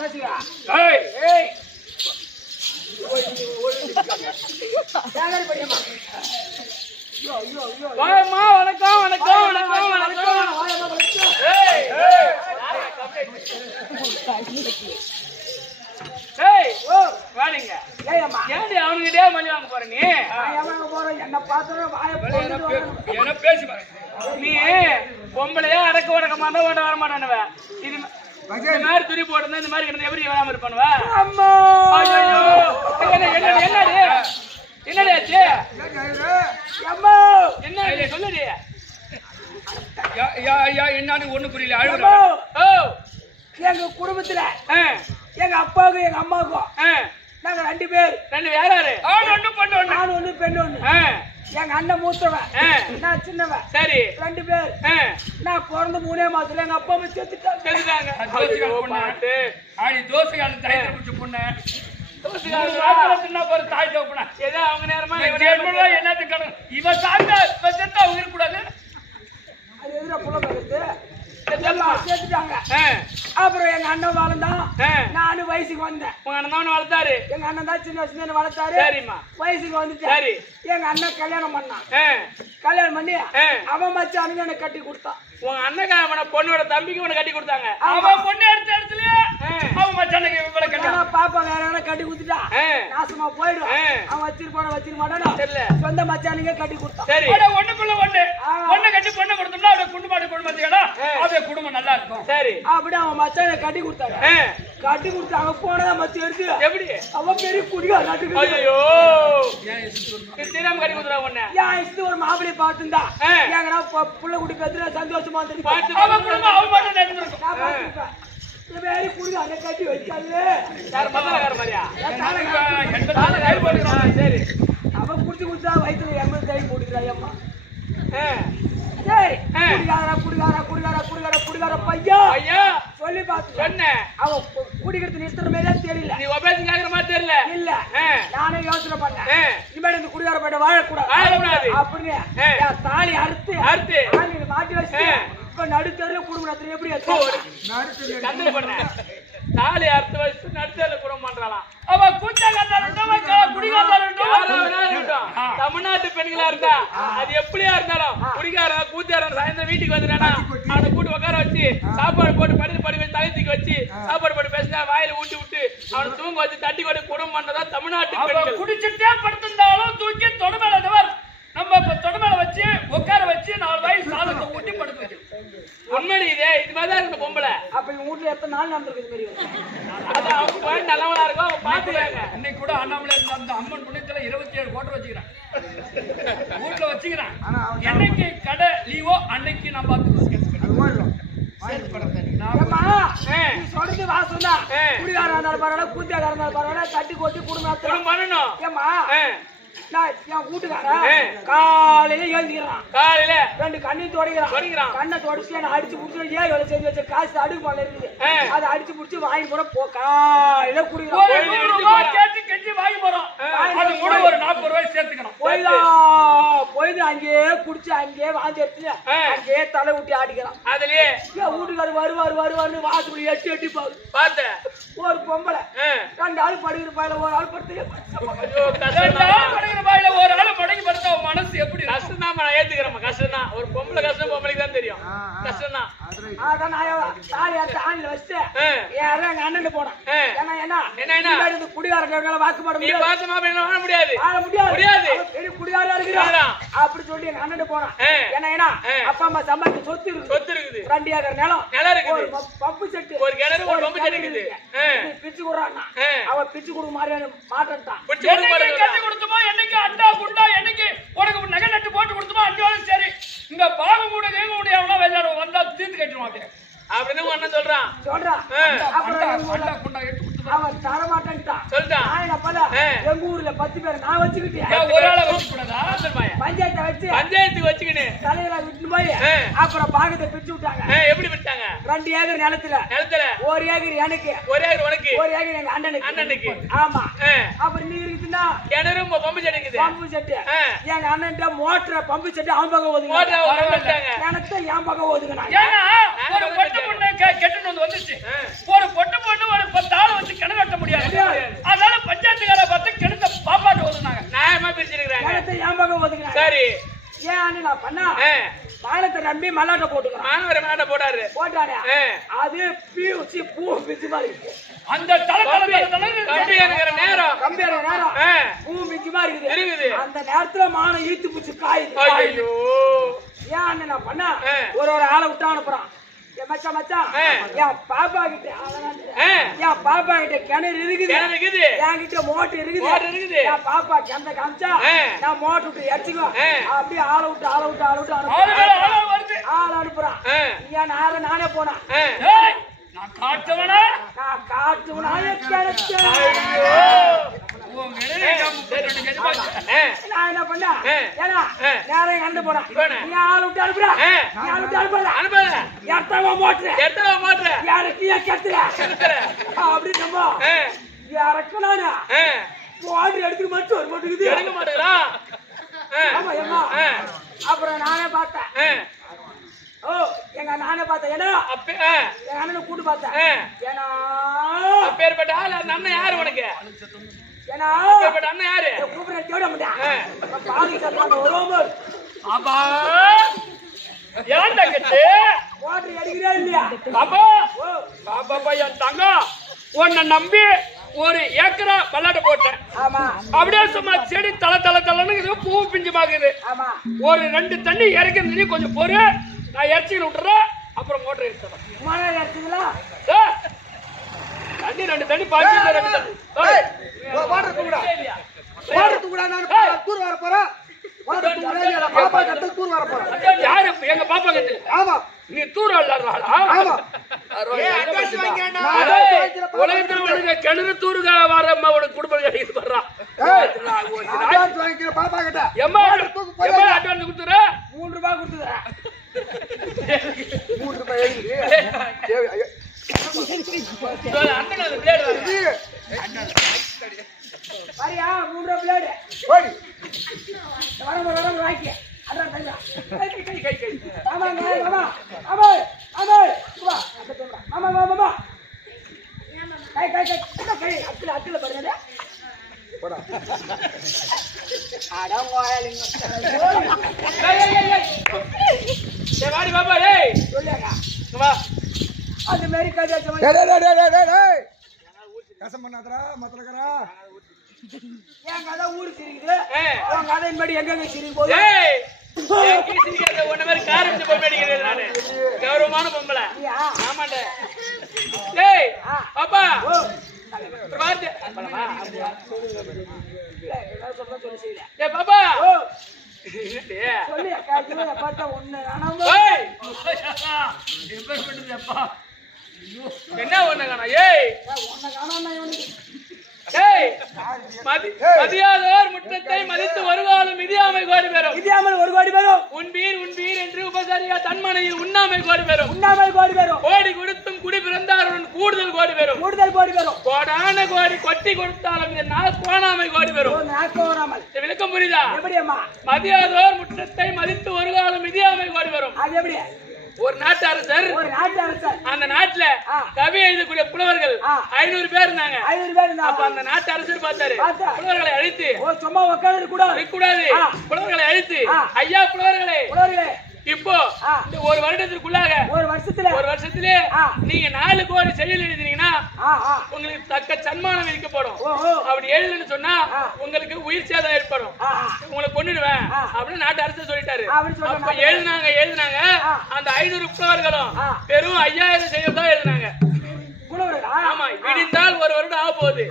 வணக்கம் வணக்கம் வணக்கம் வணக்கம். வாடிங்க ஏன்டி அவனுக்கிட்டே மணி வாங்க போற? நீ என்ன பார்த்து என்ன பேசி நீ பொம்பளையா அடக்க உடக்கமா தான் ஓட வர மாட்டானுவ. இது இந்த மாதிரி துணி போட்டு இந்த மாதிரி கிடந்து எப்படி வராம இருப்பானுவ? என்னடி என்னடி ஆச்சு? என்ன சொல்லுடி? என்னன்னு ஒண்ணு புரியல. அழுகுறா. எங்க குடும்பத்துல எங்க அப்பாவுக்கும் எங்க அம்மாவுக்கும் நாங்க 2 பேர். 2 யார் யாரு? ஒண்ணு பெண்ணு ஒண்ணு. எங்க அண்ணன் மூத்தவன், நான் சின்னவன். சரி 2 பேர். நான் பிறந்த 3 மாசத்துல எங்க அப்பா அம்மா செத்துட்டாங்க. அவங்க நேரமா என்னத்துக்கு இவன் சாப்பிட்டா அவங்க இருக்கக்கூடாது. அது எதிர புள்ள சேர்த்துட்டாங்க. அப்புறம் எங்க அண்ணன் வளர்ந்தான், நானும் வயசுக்கு வந்தேன். உங்க அண்ணன் வளர்த்தாரு? எங்க அண்ணன் தான் சின்ன வயசுல வளர்த்தாரு. சரிம்மா. வயசுக்கு வந்துட்டு எங்க அண்ணன் கல்யாணம் பண்ணான். கல்யாணம் பண்ணி அவன் மச்சானுங்க எனக்கு கட்டி கொடுத்தான். உங்க அண்ணன் பொண்ணோட தம்பிக்கு உனக்கு கட்டி கொடுத்தாங்க. அவன் பொண்ணு எடுத்த இடத்துலயே அவன் மச்சானுக்கு பாப்பா வேற யாரும் கட்டி கொடுத்துட்டான். நாசமா போயிடும். அவன் வச்சிருக்க மாட்டானா? சொந்த மச்சானுங்க கட்டி கொடுத்தான். ஒண்ணுக்குள்ள ஒண்ணு கட்டி பொண்ணு கொடுத்தோம்னா அவட குடும்பம் குடும்பத்தையடா அவன் குடும்பம் நல்லா இருக்கும். சரி அப்படி அவன் மச்சான கட்டி கொடுத்தாங்க. கட்டி கொடுத்தாங்க. போனதா மச்சி எடுத்து எப்படி அவன் பெரிய குடியா நாட்டுக்கு. ஐயோ தெரியாம கட்டி கொடுத்துறா உன்ன. ஏன் இது ஒரு மாப்பிளை பாத்துந்தா ஏங்கடா புள்ள குடி பேசுற சந்தோஷமா இருந்து அவன் குடும்பம் அவன் மட்டும் நடந்துருக்கு. நான் பாத்துப்பேன். வேற குடியா அத கட்டி வச்சாலே யார் மதலகார மாதிரியா? சரி அவன் குடிச்சு குடிச்சா வயித்துல 80 கை போடுறா அம்மா. சரி குடிகார பையன் சொல்லி பார்த்து சொன்னேன். அவன் குடிக்கிறது நிறுத்துற மாதிரியே தெரியல. நீ உபயோகம் கேட்கற மாதிரி தெரியல. இல்ல நானே யோசனை பண்ணேன். இனிமேல் இந்த குடிகார பையன் வாழக்கூடாது அப்படின்னு தாலி அறுத்து மாட்டி வச்சு இப்ப நடுத்தருல குடும்பம் நடத்துற எப்படி தாலி அறுத்து வச்சு நடுத்தருல குடும்பம் பண்றாளாம். அவன் குடிகார தமிழ்நாட்டு பெண்களா இருந்தா அது எப்படியா இருந்தாலும் குடிகாரன் கூத்தியாரன் சாயந்தரம் வீட்டுக்கு வந்துட்டானா அவனை கூட்டு உட்கார வச்சு சாப்பாடு போட்டு படுத்து படி வச்சு தலைத்துக்கு வச்சு சாப்பாடு போட்டு பேசினா வாயில ஊட்டி விட்டு அவனை தூங்க வச்சு தட்டி கொண்டு குடும்பம் பண்றதா தமிழ்நாட்டு பெண்கள். குடிச்சுட்டே படுத்திருந்தாலும் தூக்கி தொடுமேலவர் நம்ம தொடுமேல வச்சு உட்கார வச்சு 4 வயசு சாதத்தை ஊட்டி படுத்து வச்சு உண்மையிலே இது மாதிரிதான் இருக்கு பொம்பளை. அப்ப இவங்க வீட்டுல எத்தனை நாள் நடந்திருக்கு? அது அவங்க போய் நல்லவங்களா இருக்கும். அவங்க பாத்துறாங்க. இன்னைக்கு கூட அண்ணாமலை இருந்த அந்த அம்மன் புண்ணியத்துல 27 கோட்டை வச்சுக்கிறேன் வீட்டுல வச்சுக்கிறேன். என்னைக்கு கடை லீவோ அன்னைக்கு நான் பாத்துக்கிறேன். சொல்றது வாசம் குடிகாரா இருந்தாலும் பரவாயில்ல, கூத்தியாரா இருந்தாலும் பரவாயில்ல, தட்டி கொட்டி குடும்பம் பண்ணணும். ஏமா என் வீட்டுக்காரன் காலையில எழுந்திக்கிறான். காலையில 2 கண்ணி தொடக்கிறான். கண்ணை தொடச்சு என்ன அடிச்சு புடிச்சு ஏன் செஞ்சு வச்ச காசு அடுக்கு மேல இருக்குது. அதை அடிச்சு புடிச்சு வாங்கி போற காலையில குடிக்கிறான். கேட்டு கெஞ்சி வாங்கி போறோம். அது கூட ஒரு 40 ரூபாய் சேர்த்துக்கணும். போயிது அங்கேயே குடிச்சு அங்கேயே வாங்கி எடுத்து அங்கேயே தலை ஊட்டி ஆடிக்கிறான். அதுலயே வீட்டுக்காரர் வருவாரு வாசப்படி எட்டி பாத்து ஒரு பொம்பளை 2 ஆள் படுகிற பாயில ஒரு ஆள் படுத்து ஒரு ஆள் படகு படுத்த மனசு எப்படி கஷ்டம் தான். நான் ஏத்துக்கிறேன். கஷ்டம் தான். ஒரு பொம்பளை கஷ்டம் பொம்பளைக்கு தான் தெரியும். கஷ்டம் தான். அதான் தாலி அறுத்து ஆணில வச்சு யாரும் எங்க அண்ணன் போனேன். என்ன குடிகாரங்க வாக்குப்பாடு வாழ முடியாது குடிகாரா இருக்கிறான் அப்படி சொல்லி எங்க அண்ணன் போனான். ஏன்னா அப்பா அம்மா சம்பாதிச்சு சொத்து இருக்குது. 2 ஏக்கர் நிலம் இருக்குது. பம்பு செட்டு ஒரு கிணறு ஒரு பம்பு செட்டு இருக்குது. பிச்சு கொடுறான். அவன் பிச்சு கொடுக்க மாதிரி மாட்டான். கொடுத்துமோ என்னைக்கு அண்டா குண்டா என்னைக்கு உனக்கு நகை நட்டு போட்டு கொடுத்துமோ அஞ்சாலும் சரி இங்க பாகம் கூட கேட்க முடியாம விளையாட வந்தா தீர்த்து கட்ட மாட்டேன் அப்படின்னு அண்ணன் சொல்றான். அவன் தர மாட்டேன்ட்டான். சொல்லிட்டான் எங்க ஊர்ல 10 பேர் நான் வச்சுக்கிட்டேன் ஒரு ஆளை வச்சு கூடாதா பஞ்சாயத்தை வச்சு பஞ்சாயத்துக்கு வச்சுக்கினு தலையில விட்டு போய் அப்புறம் பாகத்தை பிரிச்சு விட்டாங்க. எப்படி பிரிச்சாங்க? 2 ஏக்கர் நிலத்துல 1 ஏக்கர் எனக்கு 1 ஏக்கர் உனக்கு 1 ஏக்கர் எங்க அண்ணனுக்கு. ஆமா. அப்புறம் நீ இருக்குதுன்னா கிணறு பம்பு செட்டு இருக்குது. பம்பு செட்டு எங்க அண்ணன்ட்ட மோட்டர் பம்பு செட்டு அவன் பக்கம் ஓதுங்க. எனக்கு என் பக்கம் ஓதுங்க. ஒரு பொட்டை பொண்ணு கெட்டுன்னு வந்துச்சு. ஒரு பொட்டை பொண்ணு ஒரு 10 ஆள் வச்சு கிணறு வெட்ட முடியாது. அதனால பஞ்சாயத்துக்கார பார்த்து கிணத்த பாப்பாட்டு ஓதுனாங்க. நியாயமா பிரிச்சிருக்காங்க. எனக்கு என் பக்கம் ஓதுங்க. சரி ஏன் நான் பண்ணா மானத்தை நம்பி மல்லாட்ட போட்டுக்கலாம். மானவரை மல்லாட்ட போட்டாரு. போட்டானே அது பீச்சி பூ பிச்சு மாதிரி அந்த கம்பி இருக்கிற நேரம் பூ பிச்சு மாதிரி இருக்குது. அந்த நேரத்துல மானம் ஈத்து பிடிச்சு காயுது. ஐயோ ஏன் நான் பண்ணா ஒரு ஆளை விட்டு அனுப்புறான். மச்சான் என் பாப்பா கிட்ட கிணறு இருக்குது, என்கிட்ட மோட்டர் இருக்குது. என் பாப்பா கிணத்த காமிச்சா நான் மோட்டர் விட்டு எச்சுக்கோ அப்படியே ஆளை விட்டு ஆள் அனுப்புறான். என் நானே போனேன். நான் காட்டுவனா நான் என்ன பண்ண நேரம் எங்க அண்ணன் போனேன். நீ ஆள் விட்டு அனுப்புறா, நீ ஆள் விட்டு அனுப்பல எத்தவா மோட்டர் யாருக்கு கத்துற அப்படி நம்ம யாருக்கு நானு மோட்டர் எடுத்துக்க மட்டும் ஒரு மட்டுக்குது எடுக்க மாட்டேங்கிறா. ஆமா ஏமா. அப்புறம் நானே பார்த்தேன். நானே பார்த்தேன். ஏன்னா எங்க அண்ணனை கூட்டு பார்த்தேன். ஏன்னா அப்பேற்பட்ட ஆள் அந்த அண்ணன் யாரு உனக்கு? ஏன்னா அண்ணன் யாரு? கூப்பிட தேட முடியாது. அப்பா ஏன் தங்கச்சி மோட்டர் எடுக்கிறா இல்லையா? பாப்பா பாப்பா என் தங்கம் உன்னை நம்பி 1 ஏக்கரா மல்லாட்ட போட்டேன். ஆமா. அப்படியே சும்மா செடி தலை பூ பிஞ்சு பாக்குது. ஆமா. ஒரு 2 தண்ணி இறக்கி கொஞ்சம் பொறு, நான் இறச்சிட்டு விட்டுறேன். அப்புறம் மோட்டர் எடுத்துறேன். மணல் எடுத்துங்களா? தண்ணி 2 தண்ணி பாய்ச்சி 2 தண்ணி வாட்டர் தூக்குடா. நான் தூர் வர போறேன். வாட்டர் தூக்குடா. பாப்பா கட்ட தூர் வர போறேன். யாரு? எங்க பாப்பா கட்டு. ஆமா. நீ தூர் அல்லாடா? ஆமா. உலகத்துல கிணறு தூருக வர உனக்கு குடும்பம் கிடைக்குது வர்றான். பாப்பா கிட்ட எம்மா அட்வான்ஸ் கொடுத்துற 3 ரூபாய் கொடுத்துறேன். 3 ரூபாய் பாரியா 3 ரூபாய் பிளேடு ஓடி வர வாங்கி அதான் தங்க கை ஆமாங்க மாமா ஆமா வா மாமா கை அக்கல பாருங்க போடா அட மோயலிங்க ஏய் வாடி பாப்பா டேய் சொல்லுங்க வா அது மேரி கதை டேய் கசம் பண்ணாதடா மத்தலக்கறா ஏன் கதை ஊரு சிரிக்குது உன் கதையின்படி எங்க சிரிக்கு போகுது ஏய் ஏன் சிரிக்காத ஒண்ணு மாதிரி காரஞ்சு போய் மேடிக்கிறேன் நானு கௌரவமான பொம்பளை ஆமாடா டேய் பாப்பா பிரபாத் ஏய் பாப்பா சொல்லு காய்ச்சல பார்த்தா ஒண்ணு காணாம ஏய் என்ன ஒண்ணு காணா ஏய் ஒண்ணு காணாம இவனுக்கு ஏய் மதியாதோர் முற்றத்தை மதித்து வருகாலும் மிதியாமை கோடி பெறும். மிதியாமல் 1 கோடி பெறும். உன்பீர் என்று உபசாரியா தன்மனையில் உண்ணாமை கோடி பெறும். உண்ணாமல் கோடி பெறும். கோடி கொடுத்தும் குடி பிறந்தாருடன் கூடுதல் கோடி பெறும். கூடுதல் கோடி பெறும். கோடான கோடி கொட்டி கொடுத்தாலும் இந்த நாள் கோணாமை கோடி பெறும். நாக்கோராமல் விளக்கம் புரியுதா? எப்படியம்மா? மதியாதோர் முற்றத்தை மதித்து வருகாலும் மிதியாமை கோடி பெறும். அது எப்படி? ஒரு நாட்டு அரசர் அந்த நாட்டுல கவி எழுதக்கூடிய புலவர்கள் 500 பேர் இருந்தாங்க. அப்ப அந்த நாட்டு அரசர் பார்த்தாரு புலவர்களை அழைத்து சும்மா உட்கார்ந்து கூடாது புலவர்களை அழைத்து ஐயா புலவர்களே இப்போ இந்த ஒரு வருடத்திற்குள்ளாக ஒரு வருஷத்திலே நீங்க 4 கோடி செயல் எழுதினீங்கன்னா உங்களுக்கு தக்க சன்மானம் விதிக்கப்படும். அப்படி எழுதுன்னு சொன்னா உங்களுக்கு உயிர் சேதம் ஏற்படும், உங்களை கொன்னுடுவேன் அப்படின்னு நாட்டு அரசு சொல்லிட்டாரு. அப்ப எழுதினாங்க அந்த 500 புலவர்களும் வெறும் 5000 செய்ய தான் எழுதினாங்க. ஆமா விடிந்தால் ஒரு வருடம் ஆக போகுது.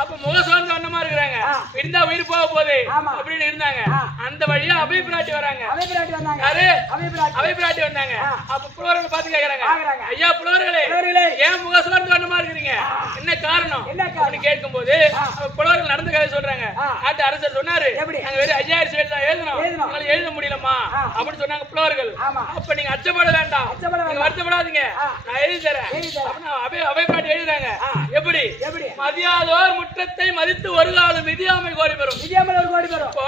அப்ப முகசோர்ந்த வண்ணமா இருக்கிறாங்க. விடிந்தா உயிர் போக போகுது அப்படின்னு இருந்தாங்க. அந்த வழியா அபய பிராட்டி வராங்க. யாரு? அபய பிராட்டி வந்தாங்க. அப்ப புலவர்கள் பார்த்து கேக்குறாங்க, ஐயா புலவர்களே, ஏன் முகசோர்ந்த வண்ணமா இருக்கிறீங்க? என்ன காரணம் அப்படின்னு கேட்கும் போது புலவர்கள் நடந்த கதை சொல்றாங்க. நாட்டு அரசர் சொன்னாரு, நாங்க வெறும் 5000 செய்தி தான் எழுதணும், உங்களால எழுத முடியலமா அப்படின்னு சொன்னாங்க புலவர்கள். அப்ப நீங்க அச்சப்பட வேண்டாம், நீங்க வருத்தப்படாதீங்க, நான் எழுதி தரேன். அபய பிராட்டி எழுதுறாங்க. எப்படி? மதியாதோர் முற்றத்தை மதித்து ஒரு காலம் மிதியாமை கோடி பெறும். இப்போ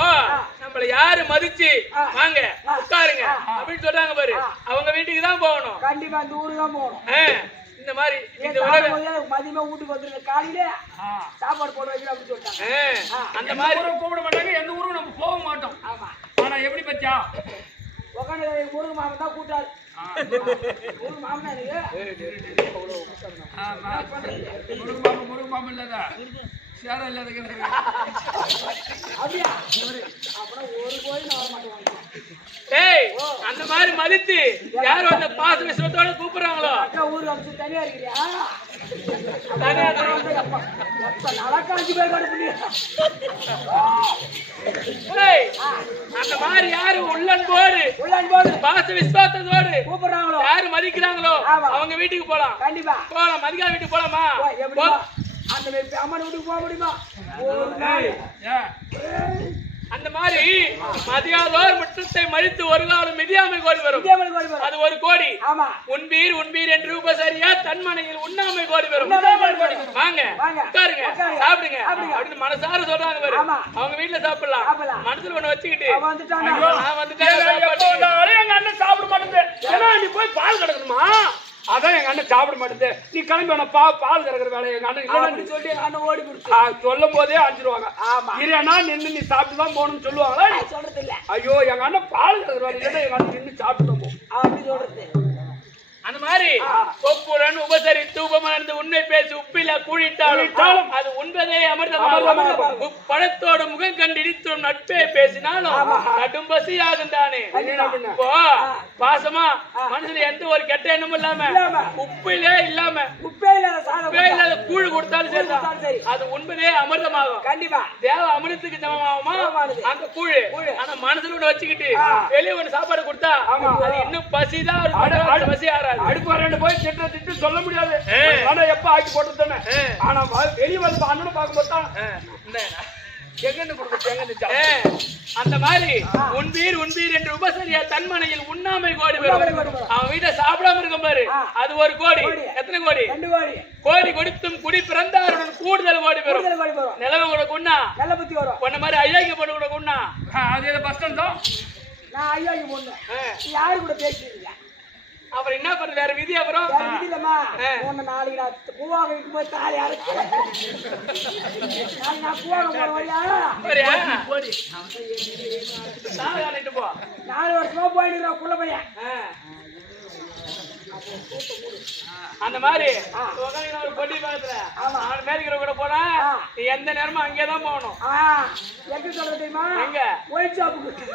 நம்மள யாரு மதிச்சு வாங்க உட்காருங்க அப்படின்னு சொல்றாங்க பாரு, அவங்க வீட்டுக்கு தான் போகணும். கண்டிப்பா அந்த ஊருக்கு தான் போகணும். இந்த மாதிரி இந்த மதியமா வீட்டுக்கு வந்துருங்க, காலையில சாப்பாடு போட வைக்கிற அப்படின்னு சொல்லிட்டாங்க. அந்த மாதிரி கூப்பிட மாட்டாங்க, எந்த ஊரும் நம்ம போக மாட்டோம். ஆனா எப்படி பச்சா உட்காந்து முருகு மாமன் தான் கூட்டாரு. முருகு மாமனா முருகு மாமன் இல்லாத சேரம் இல்லாத அப்படியா? அப்புறம் ஒரு கோயில் நான் வர மாட்டேன். ஏய், அந்த மாதிரி மதித்து யாரும் அந்த பாச விசுவத்தோட கூப்பிடுறாங்களோ ஊருக்கு வந்து தனியா இருக்கிறியா? தனியா நடக்காஞ்சி போய் கடுப்பு. அந்த மாதிரி யாரு உள்ளன்போடு பாச விசுவாசத்தோடு கூப்பிடுறாங்களோ யாரு மதிக்கிறாங்களோ அவங்க வீட்டுக்கு போலாம். கண்டிப்பா போலாம். மதிக்கா வீட்டுக்கு போலாமா? அந்த அம்மன் வீட்டுக்கு போக முடியுமா? அந்த மாதிரி மதியாதோர் முற்றத்தை மதித்து ஒரு காலம் மிதியாமை கோடி வரும். அது ஒரு கோடி. உண்பீர் உண்பீர் என்று உபசரியா தன்மனையில் உண்ணாமை கோடி வரும். வாங்க உட்காருங்க சாப்பிடுங்க அப்படின்னு மனசார சொல்றாங்க பாரு. அவங்க வீட்டுல சாப்பிடலாம். மனசுல ஒண்ணு வச்சுக்கிட்டு நான் வந்துட்டேன் எங்க அண்ணன் சாப்பிட மாட்டேன். ஏன்னா நீ போய் பால் கிடக்கணுமா? அதான் எங்க அண்ணன் சாப்பிட மாட்டேன். நீ கிளம்பி வேணா பால் கறக்குற வேலை எங்க அண்ணன் இல்ல சொல்லி எங்க அண்ணன் ஓடி கொடுத்து சொல்லும் போதே அஞ்சிருவாங்க. இல்லைன்னா நின்று நீ சாப்பிட்டு தான் போகணும்னு சொல்லுவாங்களா? சொல்றது இல்ல. ஐயோ எங்க அண்ணன் பால் கறக்குற வேலை இல்லைன்னா எங்க அண்ணன் நின்று சாப்பிட்டு தான் போகும் அப்படி சொல்றது. அந்த மாதிரி ஒப்புடன் உபசரித்து உபமர்ந்து உண்மை பேசி உப்பில கூழிட்டாலும் அது உண்பதே அமிர்தமாகும். பழத்தோட முகம் கண்டிடித்தோம் நட்பே பேசினாலும் கடும் பசி ஆகும் தானே. இப்போ பாசமா மனசுல எந்த ஒரு கெட்ட எண்ணமும் இல்லாம உப்பிலே இல்லாம உப்பே இல்லாத கூழ் கொடுத்தாலும் சரி அது உண்பதே அமிர்தமாகும். கண்டிப்பா தேவ அமிர்தத்துக்கு சமமாகுமா அந்த கூழ். ஆனா மனசுல ஒண்ணு வச்சுக்கிட்டு வெளியே ஒண்ணு சாப்பாடு கொடுத்தா அது இன்னும் பசிதான் இருக்கும். பசி ஆறாது. அடுப்பு ரெண்டு போய் திட்டு சொல்ல முடியாது. ஆனா எப்ப ஆக்கி போட்டு தானே. ஆனா வெளியே வந்து அண்ணன் பார்க்கும்போது தான் அந்த மாதிரி உண்பீர் உண்பீர் என்று உபசரியா தன்மனையில் உண்ணாமை கோடி வரும். அவன் வீட்டை சாப்பிடாம இருக்கும் பாரு, அது ஒரு கோடி. எத்தனை கோடி? கோடி கொடுத்தும் குடி பிறந்தாருடன் கூடுதல் கோடி வரும். நிலவ கூட கொண்டா நல்ல புத்தி வரும். பொண்ணு மாதிரி ஐயாக்கு பொண்ணு கூட கொண்டா அது பஸ் ஸ்டாண்ட் தான். நான் ஐயாக்கு பொண்ணு யாரு கூட பேசிருக்கீங்க? அப்புறம் என்ன பண்றது? வேற விதி. அப்புறம் இல்லம்மா ஒன்னு நாளைக்கு நான் பூவாக போய் தாலி அரைச்சு நான் பூவாக போற வழியா போ. 4 வருஷமா போயிட்டு குள்ள பையன். அந்த மாதிரி பொட்டி பக்கத்துல மேலிக்கிற கூட போனா எந்த நேரமும் அங்கேதான் போகணும். எப்படி சொல்ல தெரியுமா? எங்க ஒயிட் ஷாப்புக்கு.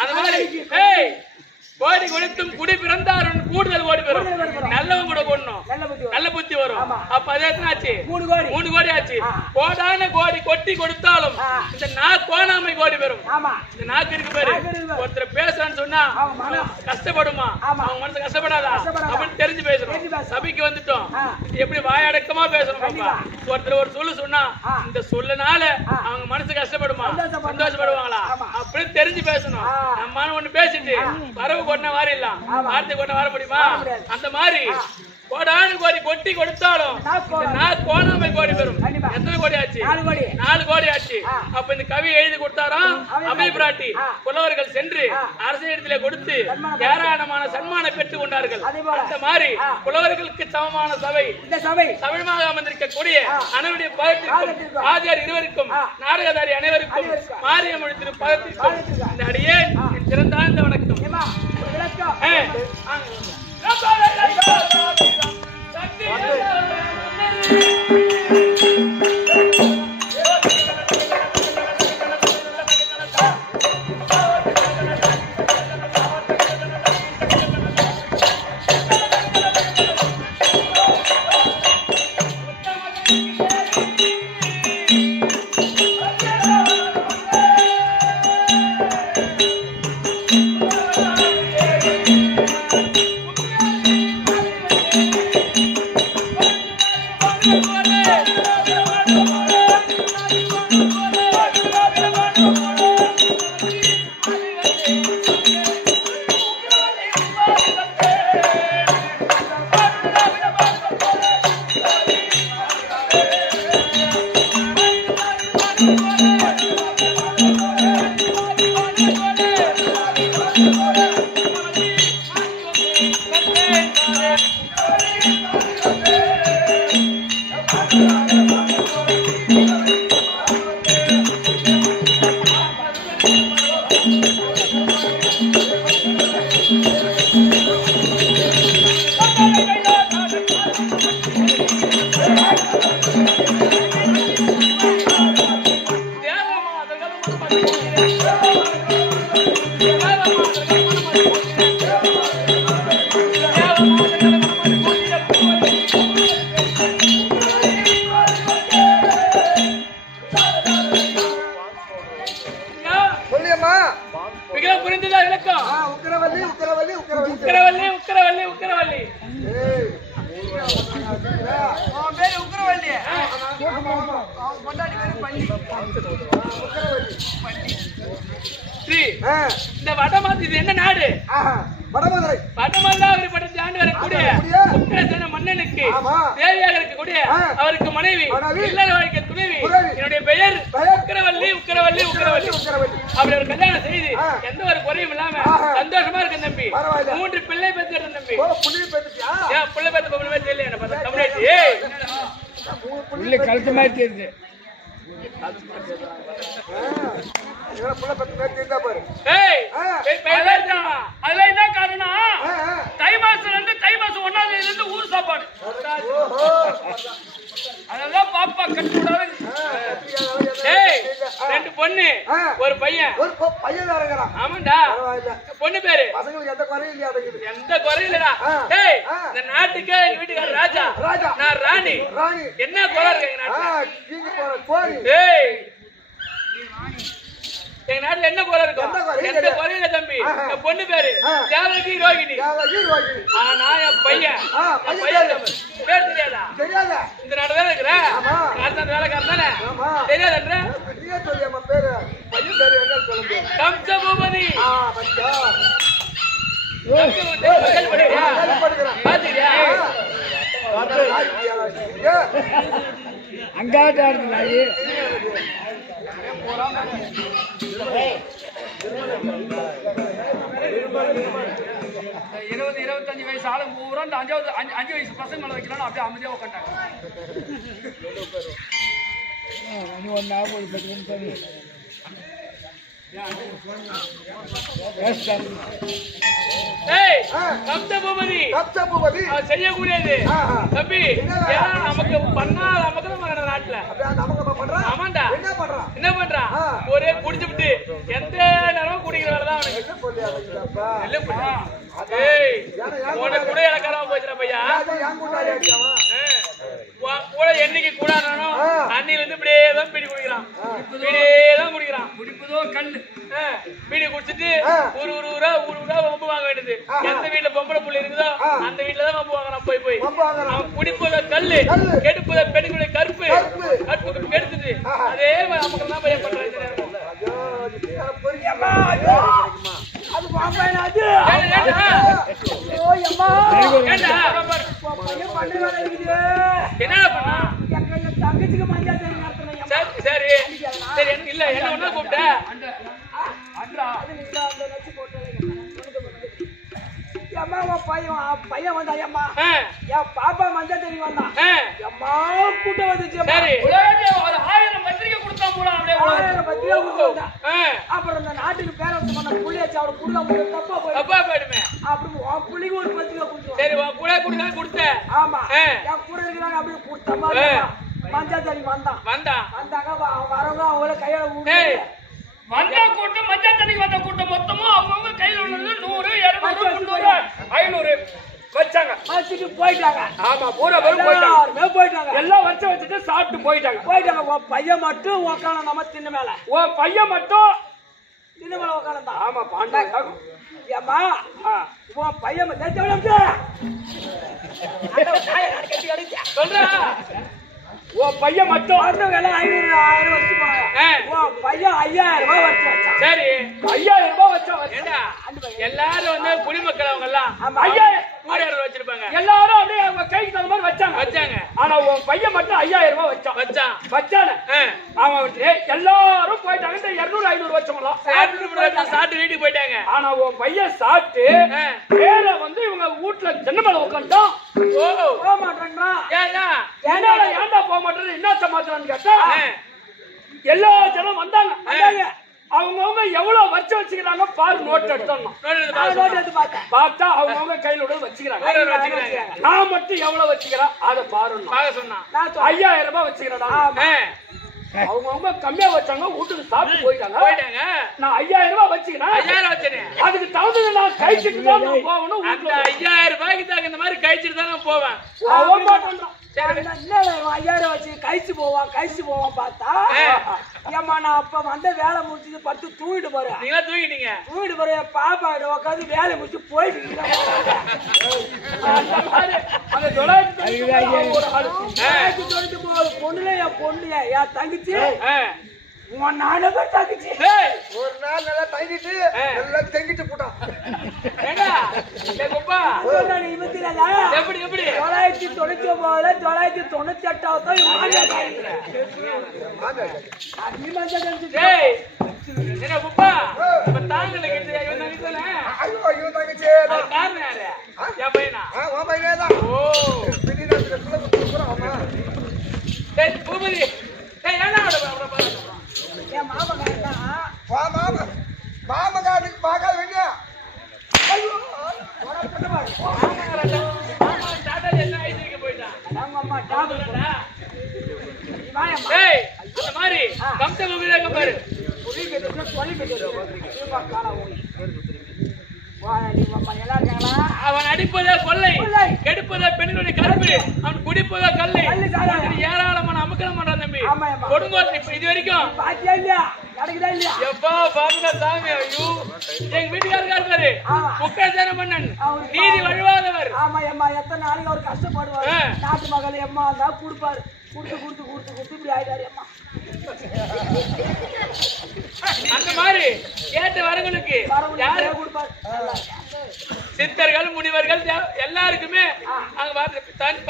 அந்த மாதிரி கோடி கொடுத்தும் குடி பிறந்தாரும் கூடுதல் கோடி பெறும். நல்லவங்க கூட கொடணும், நல்ல புத்தி வரும். அப்ப அது எத்தனை ஆச்சு? 3 கோடி ஆச்சு. கோடான கோடி கொட்டி கொடுத்தாலும் இந்த நாக்கு கோணாமை கோடி பெறும். இந்த நாக்கு இருக்கு பேரு. ஒருத்தர் பேசுறான்னு சொன்னா கஷ்டப்படுமா? அவங்க மனசு கஷ்டப்படாதா அப்படின்னு தெரிஞ்சு பேசணும். சபைக்கு வந்துட்டோம், எப்படி வாயடக்கமா பேசணும். ஒருத்தர் ஒரு சொல்லு சொன்னா இந்த சொல்லுனால அவங்க மனசு கஷ்டப்படுமா? சந்தோஷப்படுவாங்களா? அப்படின்னு தெரிஞ்சு பேசணும். நம்ம ஒண்ணு பேசிட்டு வரவு கொண்ட வாரிடலாம், வார்த்தை கொண்ட வர முடியுமா? அந்த மாதிரி கோடானு கோடி கொட்டி கொடுத்தாலும் கோணாமை கோடி பெறும். எத்தனை கோடி ஆச்சு? 4 கோடி ஆச்சு. அப்ப இந்த கவி எழுதி கொடுத்தாராம் அபய பிராட்டி. புலவர்கள் சென்று அரசியலிடத்திலே கொடுத்து ஏராளமான சன்மானம் பெற்றுக் கொண்டார்கள். அந்த மாதிரி புலவர்களுக்கு சமமான சபை தமிழமாக அமர்ந்திருக்கக்கூடிய அனைவருடைய பதத்திற்கும் ஆதியார் இருவருக்கும் நாடகதாரி அனைவருக்கும் மாரியம்மன் திரு பதத்திற்கும் இந்த அடியே சிறந்தாழ்ந்த வணக்கம். அவன் கொண்டாடி பேரு பண்ணி. ஸ்ரீ, இந்த வடமாதி இது என்ன நாடு? வடமதுரை. வடமதுரை அவர்பட்ட ஆண்டு வரக்கூடிய உக்கிரசேன மன்னனுக்கு தேவியாக இருக்கக்கூடிய அவருக்கு மனைவி இல்லற வாழ்க்கை துணைவி. என்னுடைய பெயர் உக்கிரவல்லி. உக்கிரவல்லி உக்கிரவல்லி அப்படி ஒரு கல்யாணம் செய்து எந்த ஒரு குறையும் இல்லாம சந்தோஷமா இருக்கு தம்பி. 3 பிள்ளை பெற்று தம்பி. ஏன் பிள்ளை பெற்ற பொம்பளை தெரியல என்ன பார்த்தா தமிழாச்சு. உள்ள கழுத்து மாதிரி தெரியுது. அதுல என்ன காரணம்? தை மாசம் 1ஆம் தேதியிலிருந்து ஊர் சாப்பாடு. அதெல்லாம் பாப்பா கட்டி விடாது. 2 பொண்ணு ஒரு பையன். பையன் இருக்கிறான். ஆமாண்டா. பொண்ணு பேரு பசங்களுக்கு எந்த குறையும் இல்லையா? எந்த குறையும் இல்லடா. இந்த நாட்டுக்கே எங்க வீட்டுக்கார ராஜா. நான் ராணி. என்ன குறை இருக்கு எங்க நாட்டுல? எங்க நாட்டுல என்ன குறை இருக்கும்? எந்த குறையும் இல்ல தம்பி. என் பொண்ணு பேரு தேவகி ரோகிணி. ஆனா என் பையன் பேர் தெரியாதா? இந்த நாடு தானே இருக்கிற வேலைக்காரன் தானே தெரியாதுன்ற கம்சபூபதி. பாத்துக்கிறியா? அங்காட்டா இருக்கு. 20-25 வயசு ஆளு பூரா இந்த 5 வயசு பசங்க மேல வைக்கலாம். அப்படியே அமைதியா உட்காண்டாங்க. கம்சபூபதி செய்யக்கூடியது தம்பி. நமக்கு பண்ணா நமக்கு மகன நாட்டுல ஆமாண்டா. என்ன பண்றான்? ஒரே குடிச்சுட்டு எந்த நேரம் குடிக்கிற வேலைதான் அவனுக்கு கூட இலக்காரமா போச்சுடா பையா. கூட என்னைக்கு கூடாதானோ அன்னில இருந்து இப்படியே தான் பீடி குடிக்கிறான். குடிப்புதோ கண்ணு. பீடி குடிச்சிட்டு ஊரா வம்பு வாங்க வேண்டியது. எந்த வீட்டுல பொம்பளை புள்ளி இருக்குதோ அந்த வீட்டுலதான் வம்பு வாங்குறான். போய் அவன் குடிப்புத கல்லு, கெடுப்புத பெண்களுடைய கற்பு கெடுத்துட்டு அதே நமக்கு தான் பையன் பண்றான். என்னடா பண்ணா? தங்கச்சிக்கு மஞ்சள் தண்ணி நடத்தணும். சரி இல்ல என்ன ஒண்ணா கூப்பிட்ட? பையன் வந்தா அம்மா என் பாப்பா மஞ்சள் தண்ணி வந்தான். அம்மா கூட்டம் வந்துச்சு. ஒரு 1000 பத்திரிக்கை கொடுத்தா கூட 1000 பத்திரிக்கை கொடுத்தா. அப்புறம் இந்த நாட்டுக்கு பேரரசு பண்ண புள்ளியாச்சு. அவரை கொடுக்க தப்பா போயிடுமே. அப்படி உன் புள்ளிக்கு ஒரு பத்திரிக்கை கொடுத்தோம். சரி உன் கூட கொடுத்த. ஆமா என் கூட இருக்கிறாங்க. அப்படியே கொடுத்தா மஞ்சள் தண்ணி வந்தாங்க. வரவங்க அவங்கள கையில வந்த கூட்டம் மஞ்சள் தண்ணிக்கு வந்த கூட்டம் மொத்தமும் அவங்கவுங்க கையில் உள்ளது 100, 200, 300, 500 வச்சாங்க. வச்சுட்டு போயிட்டாங்க. ஆமா பூரா பேரும் போயிட்டாங்க. எல்லாம் வச்சுட்டு சாப்பிட்டு போயிட்டாங்க. உன் பையன் மட்டும் உக்கான நம்ம தின்ன மேல. உன் பையன் மட்டும் தின்ன மேல உக்கானதான். ஆமா பாண்டா ஏமா உன் பையன் சொல்றா. உன் பையன் மட்டும் 500 வச்சு போனாங்க. உன் பையன் 5000 ரூபாய் வச்சு வச்சான். சரி 5000 ரூபாய் வச்சா எல்லாரும் வந்து குடிமக்கள் அவங்க எல்லாம் 5000 வச்சிருப்பாங்க. எல்லாரும் அப்படியே அவங்க கைக்கு தகுந்த மாதிரி வச்சாங்க. ஆனா உன் பையன் மட்டும் 5000 ரூபாய் வச்சான. அவன் எல்லாரும் போயிட்டாங்க. 200, 500 வச்சவங்களாம் சாப்பிட்டு வீட்டுக்கு போயிட்டாங்க. ஆனா உன் பையன் சாப்பிட்டு வேற வந்து இவங்க வீட்டுல தென்னை மேல உட்காந்துட்டான். போக மாட்டேன்றான். ஏன்டா போக மாட்டேன் என்ன சமாச்சாரம் கேட்டா எல்லா ஜனம் வந்தாங்க. அவங்கவுங்க எவ்வளவு வச்சுக்கிறாங்க பாரு. நோட் எடுத்தோம். பார்த்தா அவங்கவுங்க கையில வச்சுக்கிறாங்க. நான் மட்டும் எவ்வளவு வச்சுக்கிறேன் அதை பாரு. 5000 ரூபாய் வச்சுக்கிறேன். அவங்கவுங்க கம்மியா வச்சாங்க. வீட்டுக்கு சாப்பிட்டு போயிட்டாங்க. நான் 5000 ரூபாய் வச்சுக்கிறேன். அதுக்கு தகுந்தது நான் கழிச்சுட்டு தான் போகணும். 5000 ரூபாய்க்கு தாங்க இந்த மாதிரி கழிச்சுட்டு தான் நான் போவேன். அவன் மாட்டான். ஐயாயிரம் வச்சு கழிச்சு போவான் பார்த்தா ஏமா நான் அப்ப வந்து வேலை முடிச்சு பட்டு தூங்கிட்டு போறேன். நீங்க தூங்கிட்டீங்க? தூங்கிட்டு போறேன். பாப்பா உட்காந்து வேலை முடிச்சு போயிட்டு பொண்ணுல என் பொண்ணு என் தங்கச்சி உன் நானே தங்கச்சி ஒரு நாள் நல்லா தங்கிட்டு நல்லா தங்கிட்டு போட்டான். எப்படி எப்படி 999 998 என்ன குப்பா தாங்கல கேட்டு ஐயோ தங்கச்சி காரணம் யாரு? என் பையனா? உன் பையனே தான். ஓ டேய் பூபதி டேய் ஏன்னா என் மாமகாரனுக்கு பார்க்காத வேண்டியா? என்ன ஆயிட்டு போயிட்டான் ஏய் அந்த மாதிரி கம்ச கோவிலாக பாரு. அவன் அடிப்பதே கொள்ளை, கெடுப்பதே பெண்களுடைய கருப்பு, அவன் குடிப்பதே கல்லை, ஏராளமான அமுக்கணம் பண்றான் தம்பி. கொடுங்கோல் இது வரைக்கும் எப்பா பாருங்க சாமி. ஐயோ எங்க வீட்டுக்காரங்க இருக்காரு முக்காசான மன்னன், நீதி வழுவாதவர். ஆமா அம்மா எத்தனை நாளைக்கு அவர் கஷ்டப்படுவாரு. நாட்டு மகள் அம்மா இருந்தா கொடுப்பாரு. கொடுத்து இப்படி ஆயிட்டாரு அம்மா. அந்த மாதிரி கேட்ட வரங்களுக்கு யாரு கொடுப்பாரு? சித்தர்கள் முனிவர்கள் எல்லாருக்குமே அங்க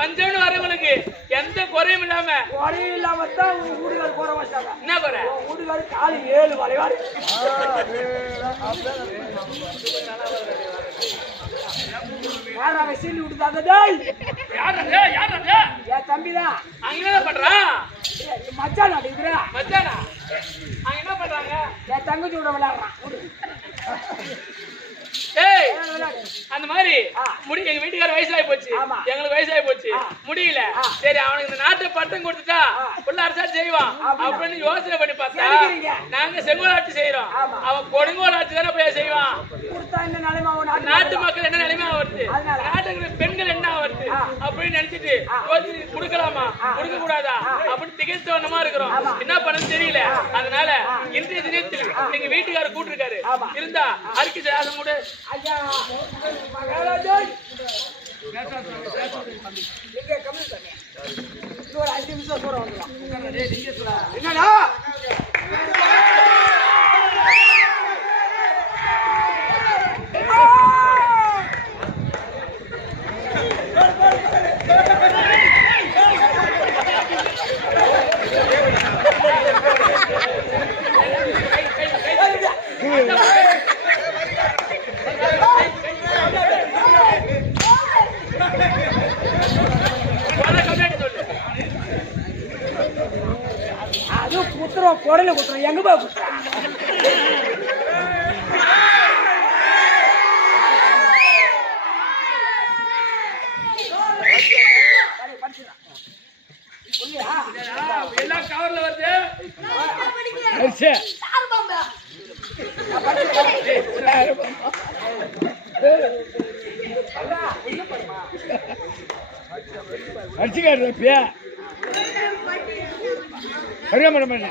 பஞ்சம்னு வரவங்களுக்கு எந்த குறையும் இல்லாம தான் வீடுகள் குறை வச்சாங்க. என்ன குறை? வீடுகள் காலி 7 வளைவாடு யாராக சீனி விட்டுதாங்க. என் தம்பிதான் அங்க என்ன பண்றான்? மச்சான் அடிக்கிறா. மச்சானா அங்க என்ன பண்றாங்க? என் தங்கச்சி விட விளையாடுறான். ஏய் அந்த மாதிரி எங்க வீட்டுக்கார வயசாகி போச்சு, எங்களுக்கு வயசாகி போச்சு, முடியல. சரி அவனுக்கு இந்த நாட்டை பட்டம் கொடுத்துட்டா உள்ள அரசா செய்வான் அப்படின்னு யோசனை பண்ணி பார்த்தா நாங்க செங்கோல் ஆட்சி செய்யறோம், அவன் கொடுங்கோல் ஆட்சி தானே போய் செய்வான். நாட்டு மக்கள் என்ன நிலைமை வருது, நாட்டுக்கு பெண்கள் என்ன வருது அப்படின்னு நினைச்சிட்டு கொடுக்கலாமா கொடுக்க கூடாதா அப்படின்னு திகைத்தவனமா இருக்கிறோம். என்ன பண்ணது தெரியல. அதனால இன்றைய தினத்தில் எங்க வீட்டுக்கார கூட்டிருக்காரு இருந்தா அறிக்கை சாசம் கூட ஐயா மகாராஜா நீங்க கம்மி பண்ணி ஒரு 5 நிமிஷம் கூட வந்துடலாம். என்னடா அது குத்துறோம் குடல குத்துறோம் எங்க போய் குத்துறோம். எல்லாம் கவர்ல வருது. அடிச்சுக்காருப்பியா சரியா மேடம் என்ன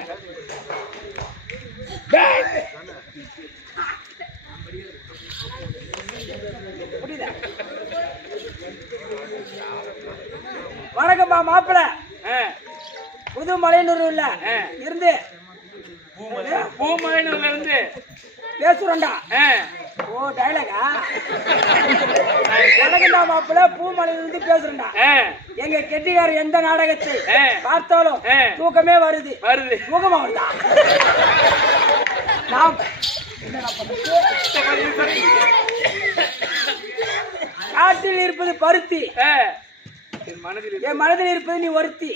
வணக்கம்மா மாப்பிள்ள. புது மலையனூர் இல்ல இருந்து பூமலையில இருந்து பேசுறோம்டா. ஓ டைலாகா? வணக்கம்டா மாப்பிள்ள, பூமலையில இருந்து பேசுறேன்டா. எங்க கெட்டிக்காரர் எந்த நாடகத்தை பார்த்தாலும் தூக்கமே வருது. தூக்கமா வருதா? நாம் காட்டில் இருப்பது பருத்தி, என் மனதில் இருப்பது நீ ஒருத்தி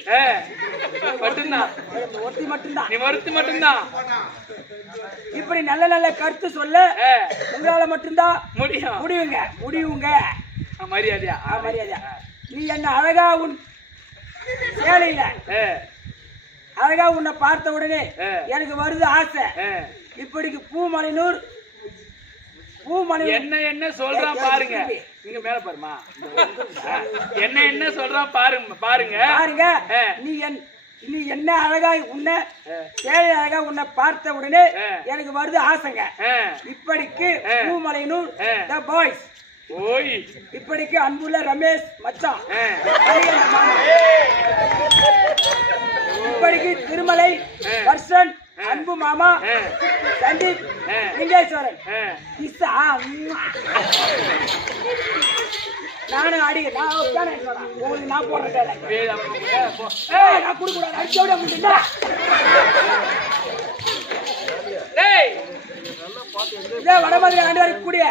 மட்டும்தான். ஒருத்தி மட்டும்தான், நீ ஒருத்தி மட்டும்தான். இப்படி நல்ல நல்ல கருத்து சொல்ல உங்களால மட்டும்தான் முடியுங்க. மரியாதையா மரியாதையா நீ என்ன அழகா உன் சேலையில அழகா உன்னை பார்த்த உடனே எனக்கு வருது ஆசை. இப்படிக்கு பூமலையூர் என்ன என்ன சொல்றான் பாருங்க. இங்க மேல பாருமா. என்ன சொல்றான் பாருங்க பாருங்க. நீ என்ன அழகா உன்னை சேலை அழகா உன்னை பார்த்த உடனே எனக்கு வருது ஆசைங்க. இப்படிக்கு பூமலையனூர் த பாய்ஸ், ஓய் இப்படிக்கு அன்புள்ள ரமேஷ் மச்சான், இப்படிக்கு திருமலை வர்ஷன் அன்பு மாமா சந்தீப் லிங்கேஸ்வரன் கிஸ்ஸா. நானும் அடி நான் உங்களுக்கு நான் போடுறேன். நான் கொடுக்கூடாது அடிச்சோட முடியுமா? இதே வடமதுரை ஆண்டு கூடிய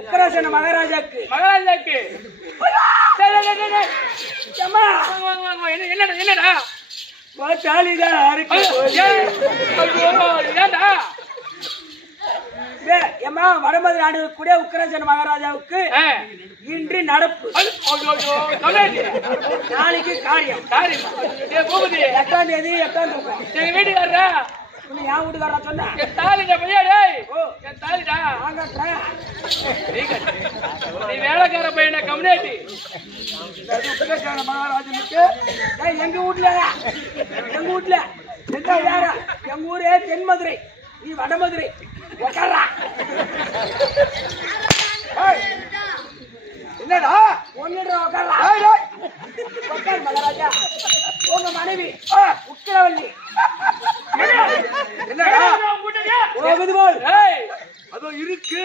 உக்கராசன மகாராஜாக்கு என்னடா வடமதுரை ஆண்டு கூடிய உக்கராசன மகாராஜாவுக்கு இன்று நடப்பு, நாளைக்கு காரியம். 8ஆம் தேதி 8ஆம் தேதி வீட்டுக்காரா என் வீட்டுக்காரா சொன்ன தாலிடா பையா. என் தாலிடா நீ வேலைக்கார பையன கம்யூனிட்டி மகாராஜனுக்கு எங்க வீட்டுல எங்க வேற எங்க ஊரே தென்மதுரை, நீ வடமதுரை. உக்காரா என்னடா ஒன்னுடா உக்காரா. உக்கார் மகாராஜா. உங்க மனைவி உக்கிரவல்லி என்னடா அதோ இருக்கு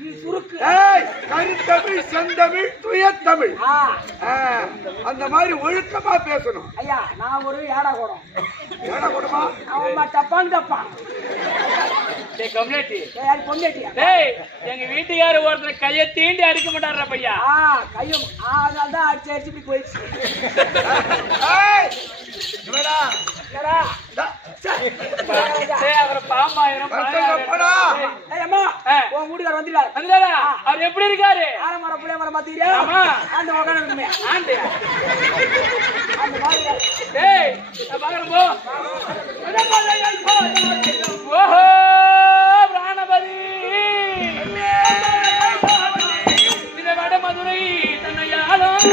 நீ சுருக்கு. கருத்தமிழ் செந்தமிழ் துயத்தமிழ் அந்த மாதிரி ஒழுக்கமா பேசணும். ஐயா நான் ஒரு ஏடா கூடம் கூடமா அவன் தப்பான் எங்க வீட்டுக்கார ஒருத்தர் கையை தீண்டி அடிக்க மாட்டாரா பையா. கையும் அதனால்தான் அடிச்சு இப்படி போயிடுச்சு. பாம்பாயிரம் உன் வீட்டுக்கார வந்துட்டாரு. அவர் எப்படி இருக்காரு? ஆலமரம் புளிய மரம் பாத்தீங்களா? அந்த உட்காந்து அந்த மாதிரி போ. ஓஹோ பிராணபதி இந்த வடமதுரை தன்னையாலும்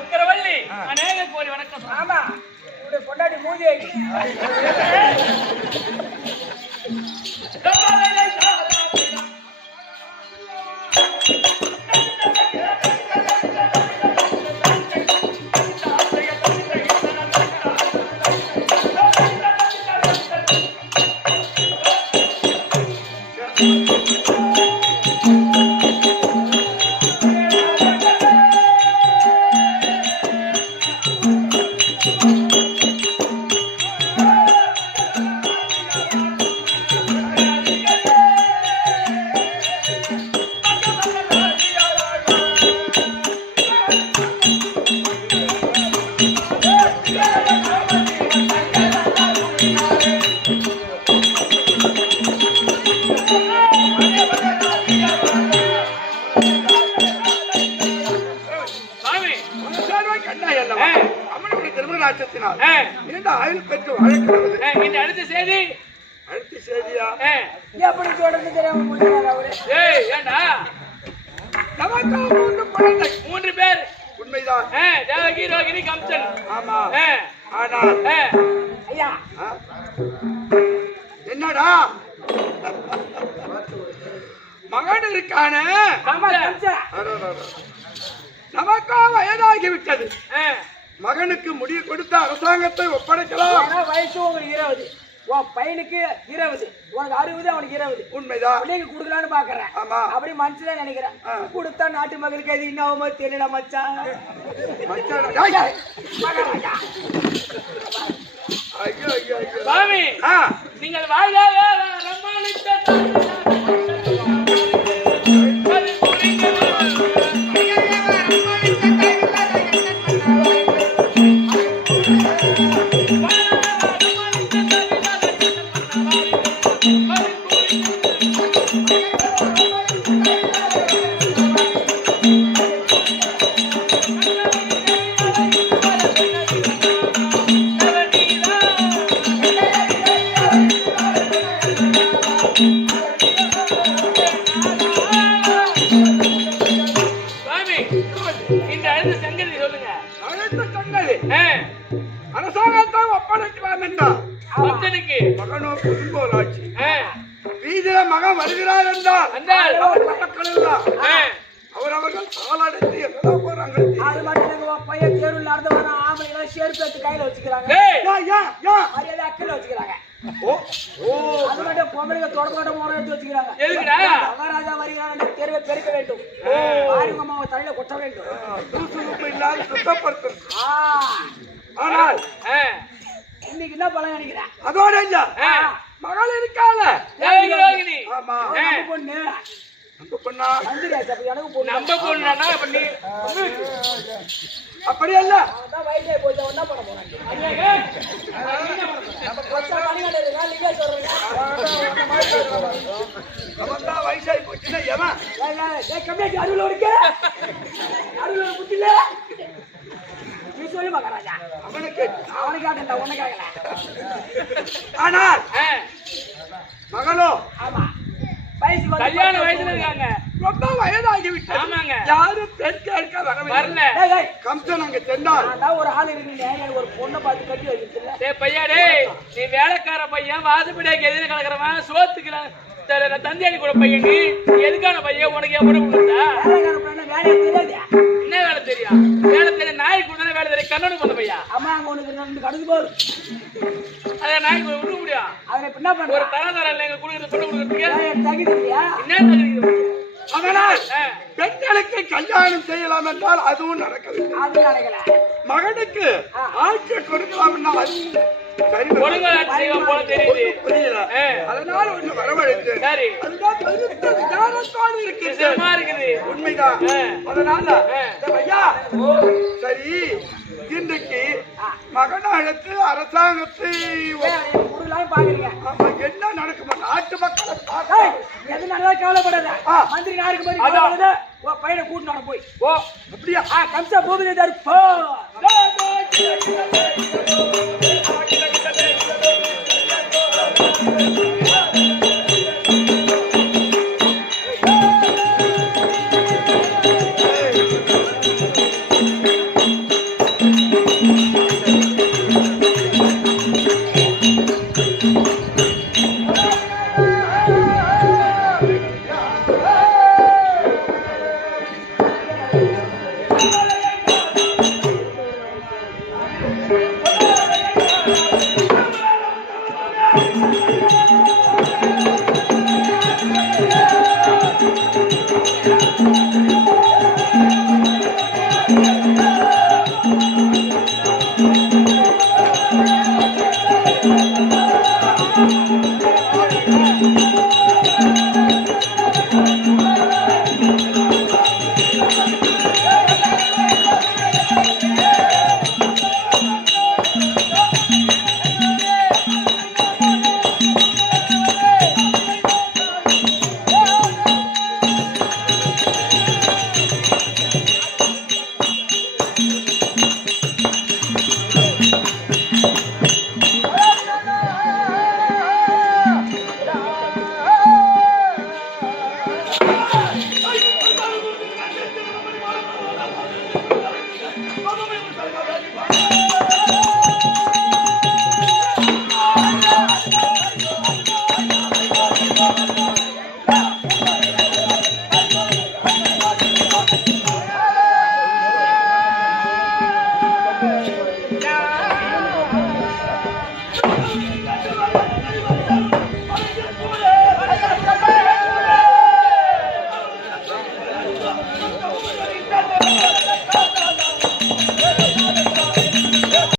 உக்கரவல்லி அநேக கோரி வணக்கம். ஆமா பொண்டாட்டி மூஞ்சி அடுத்த செய்தி எப்படி சொல்றது தெரியாம முடியாது. ஏண்டா நமக்கு 3 குழந்தை, 3 பேர். உண்மைதான். தேவகி ரோகிணி கம்சன். ஆமா. ஆனால் ஐயா என்னடா மகனுக்கான நமக்கா வயதாகிவிட்டது. மகனுக்கு முடிவு கொடுத்த அரசாங்கத்தை ஒப்படைக்கலாம். வயசு உங்களுக்கு 20. உன் பையனுக்கு 20 உனக்கு 60 அவனுக்கு 20 உண்மைதான். பிள்ளைக்கு கொடுக்கலான்னு பாக்குறேன். ஆமா. அப்படி மனசுல நினைக்கிறேன். கொடுத்தா நாட்டு மக்களுக்கு அது இன்னும் தெரியல மச்சான். ஐயோ ஐயோ ஐயோ. சாமி நீங்கள் வாழ்க அரசாங்கத்தான் ஒப்படைக்கலாம் என்றார். மகனோ குடும்பராட்சி வீதியில மகன் வருகிறார் என்றால் அவரவர்கள் காலடைத்து எங்கதான் போறாங்க. அது மட்டும் பையன் தேர்வு நடந்து வர ஆம்பளை சேர்த்து எடுத்து கையில வச்சுக்கிறாங்க. மரியாதை அக்கில வச்சுக்கிறாங்க. அது மட்டும் பொம்பளைங்க தொடக்க மோரம் எடுத்து வச்சுக்கிறாங்க. மகாராஜா வருகிறாங்க தேர்வை பெருக்க வேண்டும். ஆரியம்மாவை தலையில கொட்ட வேண்டும். சுறுசுறுப்பு இல்லாத சுத்தப்படுத்தும். ஆனால் இன்னைக்கு என்ன பலன் நினைக்கிறேன் அதோட இல்ல மகள் இருக்கால ஆமா பொண்ணு நம்ம பொண்ணா எனக்கு பொண்ணு நம்ம பொண்ணுனா அப்ப நீ அப்படி அல்ல அதான் வயசே போச்சு என்ன பண்ண போறாங்க நம்ம பச்சை மணிகண்டதுங்க நீங்க சொல்றீங்க அவன்தான் வயசாகி போச்சுன்னா எவன் கம்மியாச்சு அருள் இருக்கு அருள் புத்தில நீ சொல்லு மகாராஜா அவனுக்கு அவனுக்காக உனக்காக ஆனால் மகளோ ஆமா கல்யாண வயசுல இருக்காங்க ரொம்ப வயதாகிவிட்டது. ஆமாங்க. யாரும் பெண் கேட்க வரல. கம்சன் அங்க சென்றால் ஒரு ஆள் இருக்கீங்க எனக்கு ஒரு பொண்ணை பார்த்து கட்டி வச்சிருக்கல. டேய் பையா டேய் நீ வேலைக்கார பையன் வாசப்படியாக்கு எதிர கிடக்குறவன் சோத்துக்கு தந்தியாடி கூட பையன் நீ எதுக்கான பையன் உனக்கு எப்படி கொடுத்தா வேலைக்கார பையன் வேலையை தெரியாது. என்ன வேலை தெரியும் வேலை தெரியும் நாய்க்கு கூட வேலை தெரியும் கண்ணனுக்கு பண்ண பையா அம்மா அங்க உனக்கு 2 கடுகு போடும் அத நாய்க்கு விட முடியும் அவனை என்ன பண்ற ஒரு தரதரம் எங்க குடுக்குறது பண்ண கொடுக்குறதுக்கு தகுதியா என்ன தகுதி அதனால் பெண்களுக்கு கல்யாணம் செய்யலாம் என்றால் அதுவும் நடக்கவில்லை. அது நடக்கல. மகனுக்கு ஆட்சி கொடுக்கலாம் என்றால் புரியல. அதனால ஒண்ணு வரவழைத்து உண்மைதான். அதனால ஐயா சரி இன்றைக்கு மகனாகத்து அரசாங்கத்தை என்ன நடக்குமா நாட்டு மக்களை எது நல்லா கவலைப்படாத மந்திரி யாருக்கு பையனை கூட்டினான போய் ஓ அப்படியா கம்சா பூமியில போ